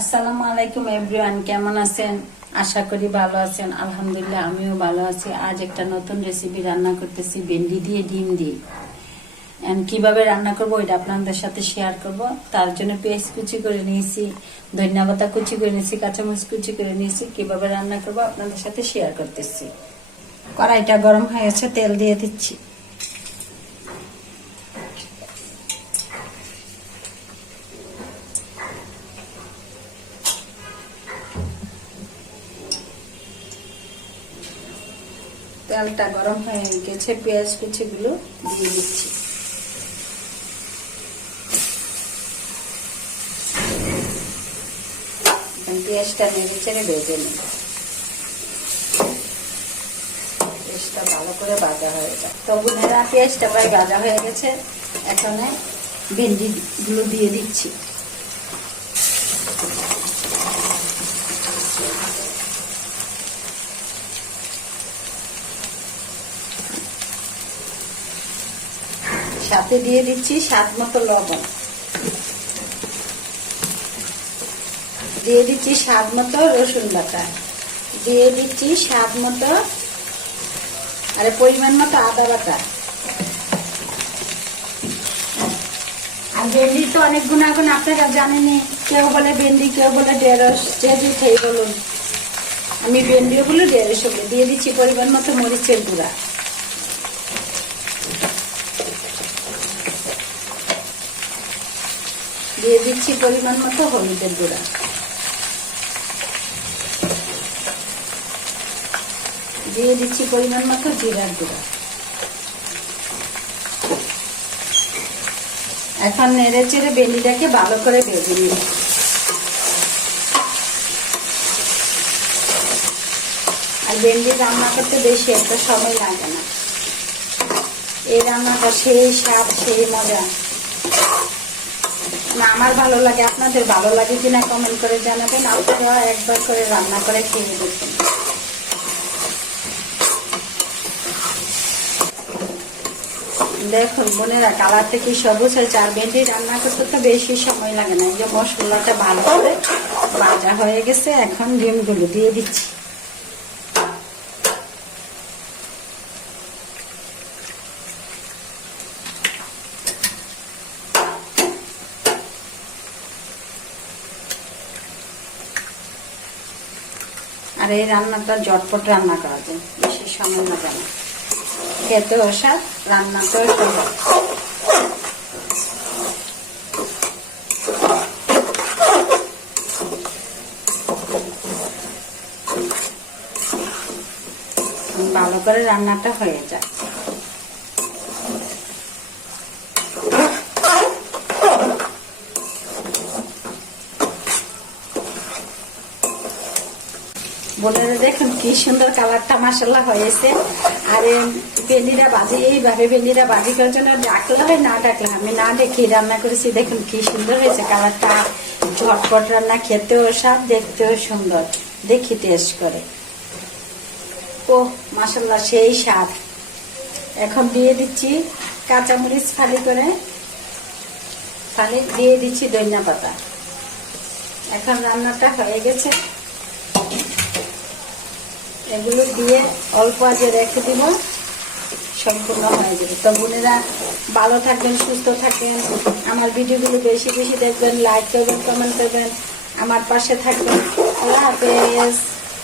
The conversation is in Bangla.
আসসালামু আলাইকুম এভরিওয়ান, কেমন আছেন? আশা করি ভালো আছেন। আলহামদুলিল্লাহ আমিও ভালো আছি। আজ একটা নতুন রেসিপি রান্না করতেছি, ভেন্ডি দিয়ে ডিম দিয়ে। কিভাবে রান্না করব এটা আপনাদের সাথে শেয়ার করব। তার জন্য পেঁয়াজ কুচি করে নিয়েছি, ধনিয়া পাতা কুচি করে নিয়েছি, কাঁচামরিচ কুচি করে নিয়েছি। কিভাবে রান্না করব আপনাদের সাথে শেয়ার করতেছি। কড়াইটা গরম হয়ে গেছে, তেল দিয়ে দিচ্ছি। তেলটা গরম হয়ে গেছে, পেঁয়াজ কুচিগুলো দিয়ে দিচ্ছি। পেঁয়াজটা নেড়ে চেড়ে ভেজে নিই। পেঁয়াজটা ভালো করে ভাজা হয়ে যায়। তো বোনেরা, পেঁয়াজটা প্রায় ভাজা হয়ে গেছে, এখানে ভেন্ডিগুলো দিয়ে দিচ্ছি। সাথে দিয়ে দিচ্ছি স্বাদ মতো লবণ, দিয়ে দিচ্ছি স্বাদ মতো রসুন বাটা, দিয়ে দিচ্ছি স্বাদ মতো আর পরিমাণ মতো আদা বাটা। আর ভেন্ডি তো অনেক গুণাগুণ আপনারা জানেনি, কেউ বলে ভেন্ডি, কেউ বলে ঢেঁড়স, যে যেটাই বলুন। আমি ভেন্ডিও বলে ঢেঁড়স বলে। দিয়ে দিচ্ছি পরিমাণ মতো মরিচের গুঁড়া, দিয়ে দিচ্ছি পরিমাণ মতো হলুদের গুঁড়া, দিয়ে দিচ্ছি পরিমাণ মতো জিরার গুঁড়া। এখন নেড়ে চেড়ে ভেন্ডিটাকে ভালো করে ভেজে নিই। আর ভেন্ডি রান্না করতে বেশি একটা সময় লাগে না। এই রান্নাটা সেই স্বাদ, সেই মজা। না, আমার ভালো লাগে। আপনাদের ভালো লাগে কিনা কমেন্ট করে জানাবেন। আপনারা একবার করে রান্না করে খেয়ে দেখবেন। দেখুন বোনেরা, কালারটা কি সবুজ হয়েছে। আর ভেন্ডি রান্না করতে তো বেশি সময় লাগে না। এই যে মশলাটা ভালো করে ভাজা হয়ে গেছে, এখন ডিমগুলো দিয়ে দিচ্ছি। আর এই রান্নাটা ঝটপট রান্না করা যায়, বেশি সময় লাগে না। খেতেও স্বাদ, রান্নাতেও সহজ। ভালো করে রান্নাটা হয়ে যায়। বোনেরা দেখুন কি সুন্দর কালারটা মাশাআল্লাহ হয়েছে। আর ভেন্ডিটা ভাজি, এইভাবে ভেন্ডিটা ভাজি করার জন্য ডাকলে হয়, না ডাকলে আমি না দেখি রান্না করেছি। দেখুন কি সুন্দর হয়েছে কালারটা। ঝটপট রান্না, খেতেও স্বাদ, দেখতেও সুন্দর, দেখি টেস্ট করে। ও মাশাআল্লাহ, সেই স্বাদ। এখন দিয়ে দিচ্ছি কাঁচামরিচ ফালি করে, দিয়ে দিচ্ছি ধনিয়া পাতা। এখন রান্নাটা হয়ে গেছে। এগুলো দিয়ে অল্প আগে রেখে দিব, সম্পূর্ণ হয়ে যাবে। তো বোনেরা ভালো থাকবেন, সুস্থ থাকবেন। আমার ভিডিওগুলো বেশি বেশি দেখবেন, লাইক করবেন, কমেন্ট করবেন, আমার পাশে থাকবেন। আল্লাহ হাফেজ।